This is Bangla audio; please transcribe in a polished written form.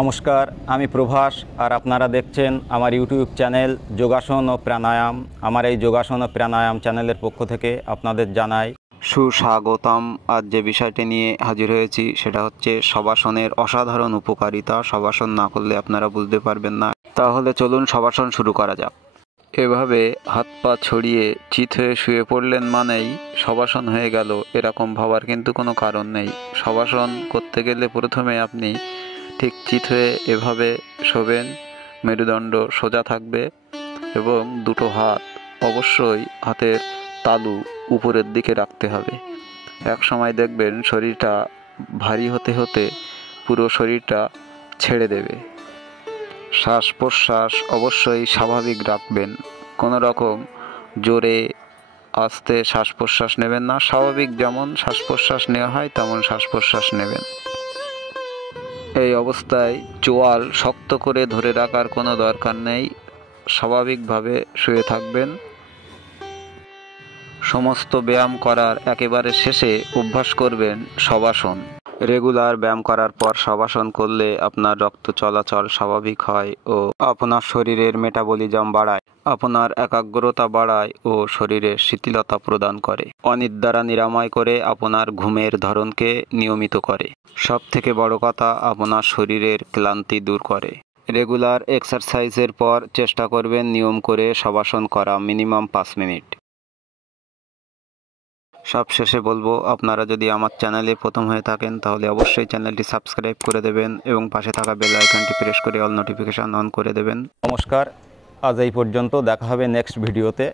নমস্কার, আমি প্রভাস আর আপনারা দেখছেন আমার ইউটিউব চ্যানেল যোগাসন ও প্রাণায়াম। আমার এই যোগাসন ও প্রাণায়াম চ্যানেলের পক্ষ থেকে আপনাদের জানাই সুস্বাগতম। আজ যে বিষয়টি নিয়ে হাজির হয়েছি সেটা হচ্ছে শবাসনের অসাধারণ উপকারিতা। শবাসন না করলে আপনারা বুঝতে পারবেন না। তাহলে চলুন শবাসন শুরু করা যাক। এভাবে হাত পা ছড়িয়ে চিত হয়ে শুয়ে পড়লেন মানেই শবাসন হয়ে গেল, এরকম ভাবার কিন্তু কোনো কারণ নেই। শবাসন করতে গেলে প্রথমে আপনি ঠিক চিত হয়ে এভাবে শোবেন, মেরুদণ্ড সোজা থাকবে এবং দুটো হাত অবশ্যই হাতের তালু উপরের দিকে রাখতে হবে। এক সময় দেখবেন শরীরটা ভারী হতে হতে পুরো শরীরটা ছেড়ে দেবে। শ্বাস প্রশ্বাস অবশ্যই স্বাভাবিক রাখবেন, কোনো রকম জোরে আস্তে শ্বাস প্রশ্বাস নেবেন না। স্বাভাবিক যেমন শ্বাস প্রশ্বাস নেওয়া হয় তেমন শ্বাস প্রশ্বাস নেবেন। এই অবস্থায় চোয়াল শক্ত করে ধরে রাখার কোনো দরকার নেই, স্বাভাবিকভাবে শুয়ে থাকবেন। সমস্ত ব্যায়াম করার একেবারে শেষে অভ্যাস করবেন শবাসন। রেগুলার ব্যায়াম করার পর শবাসন করলে আপনার রক্ত চলাচল স্বাভাবিক হয় ও আপনার শরীরের মেটাবলিজম বাড়ায়, আপনার একাগ্রতা বাড়ায় ও শরীরে শিথিলতা প্রদান করে, অনিদ্রা নিরাময় করে, আপনার ঘুমের ধরনকে নিয়মিত করে। সব থেকে বড় কথা, আপনার শরীরের ক্লান্তি দূর করে। রেগুলার এক্সারসাইজের পর চেষ্টা করবেন নিয়ম করে শবাসন করা, মিনিমাম 5 মিনিট। সবশেষে বলবো, আপনারা যদি আমার চ্যানেলে প্রথম হয়ে থাকেন তাহলে অবশ্যই চ্যানেলটি সাবস্ক্রাইব করে দেবেন এবং পাশে থাকা বেল আইকনটি প্রেস করে অল নোটিফিকেশন অন করে দেবেন। নমস্কার, আজ এই পর্যন্ত, দেখা হবে নেক্সট ভিডিওতে।